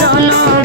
চলো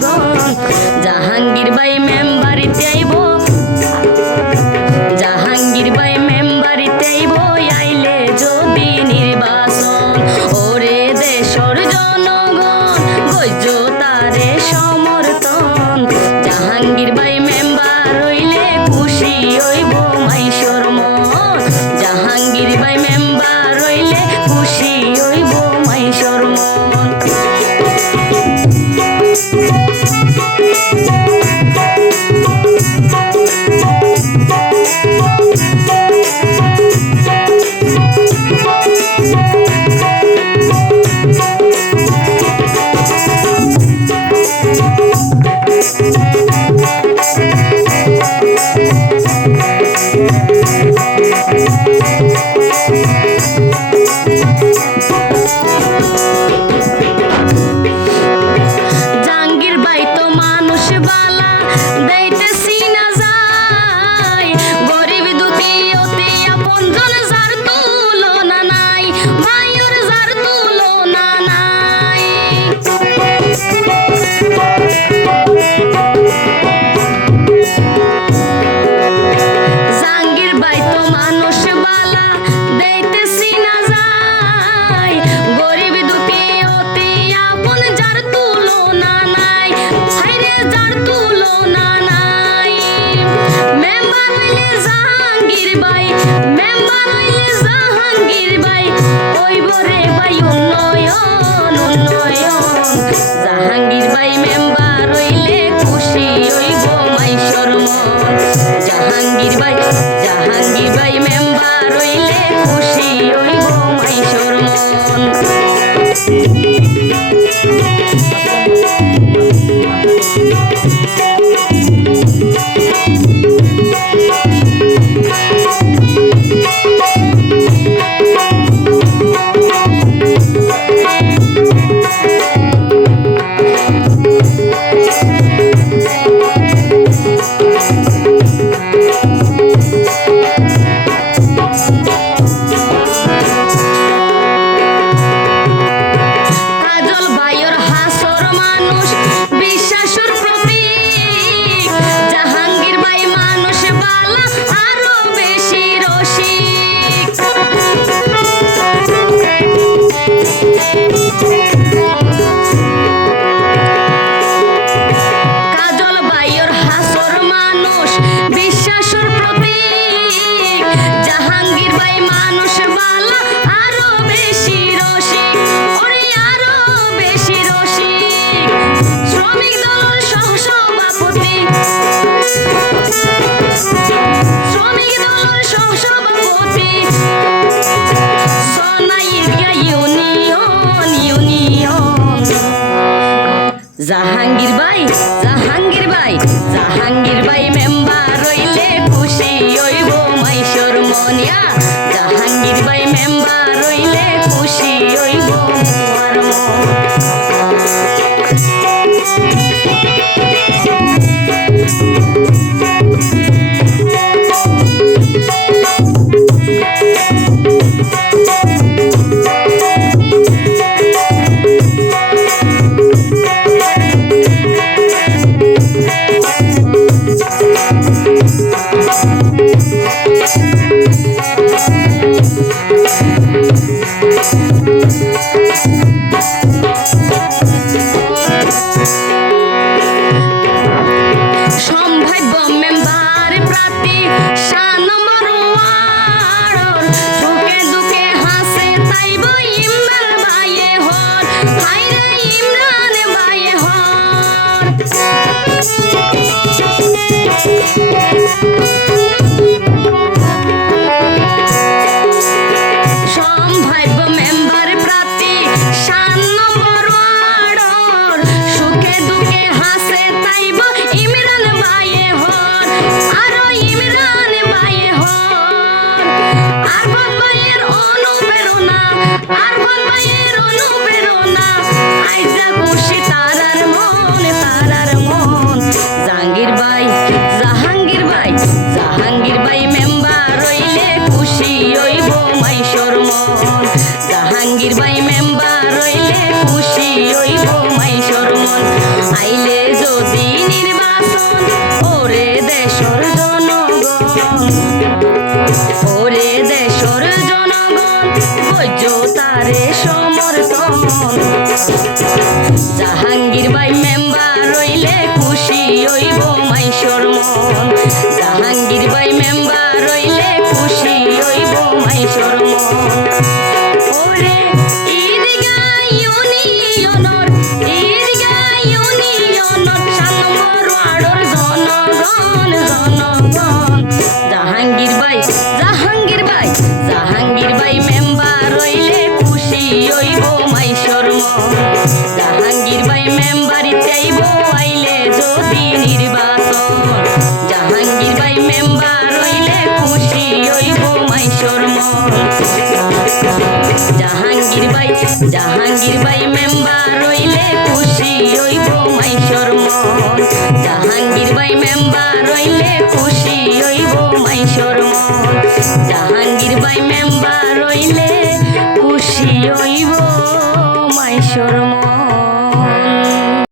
জাহাঙ্গীর বাই জাহাঙ্গীর বাই জাহাঙ্গীর ভাই মেম্বার রইলে খুশি হইব, মাইশোর মনিয়া। জাহাঙ্গীর ভাই মেম্বার রইলে জাহাঙ্গীর ভাই মেম্বার রইলে খুশি হইব মাই শরমন আইলে যদি নির জাহাঙ্গীর ভাই জাহাঙ্গীর ভাই মেম্বার রইলে খুশি হইব মাইশর মন। জাহাঙ্গীর ভাই মেম্বার রইলে খুশি হইব মাইশর মন। জাহাঙ্গীর ভাই মেম্বার রইলে খুশি হইব